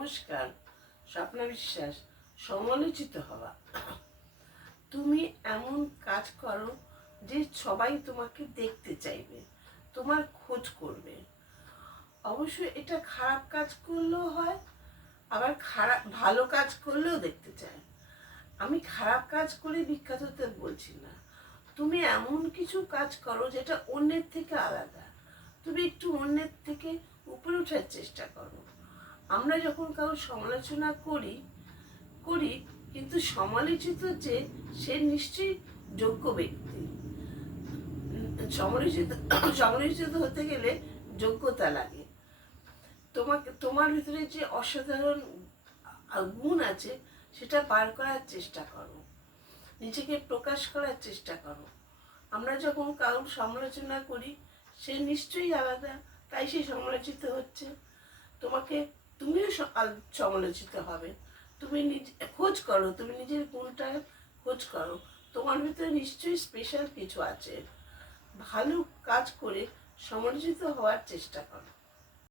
নমস্কার। স্বপ্না বিশ্বাস। সমালোচিত হওয়া। তুমি এমন কাজ করো যে সবাই তোমাকে দেখতে চাইবে, তোমার খোঁজ করবে। অবশ্যই এটা খারাপ কাজ করলেও হয়, আবার ভালো কাজ করলেও দেখতে চায়। আমি খারাপ কাজ করে বিখ্যাত হতে বলছি না। তুমি এমন কিছু কাজ করো যেটা অন্যের থেকে আলাদা। তুমি একটু অন্যের থেকে উপরে ওঠার চেষ্টা করো। আমরা যখন কারো সমালোচনা করি করি কিন্তু সমালোচিত যে সে নিশ্চয়ই যোগ্য ব্যক্তি। সমালোচিত সমালোচিত হতে গেলে যোগ্যতা লাগে। তোমার ভিতরে যে অসাধারণ গুণ আছে সেটা বার করার চেষ্টা করো, নিজেকে প্রকাশ করার চেষ্টা করো। আমরা যখন কারোর সমালোচনা করি সে নিশ্চয়ই আলাদা, তাই সে সমালোচিত হচ্ছে। তুমিও সমালোচিত হবে। তুমি নিজে খোঁজ করো, তুমি নিজের গুণটা খোঁজ করো। তোমার ভিতরে নিশ্চয়ই স্পেশাল কিছু আছে। ভালো কাজ করে সমালোচিত হওয়ার চেষ্টা করো।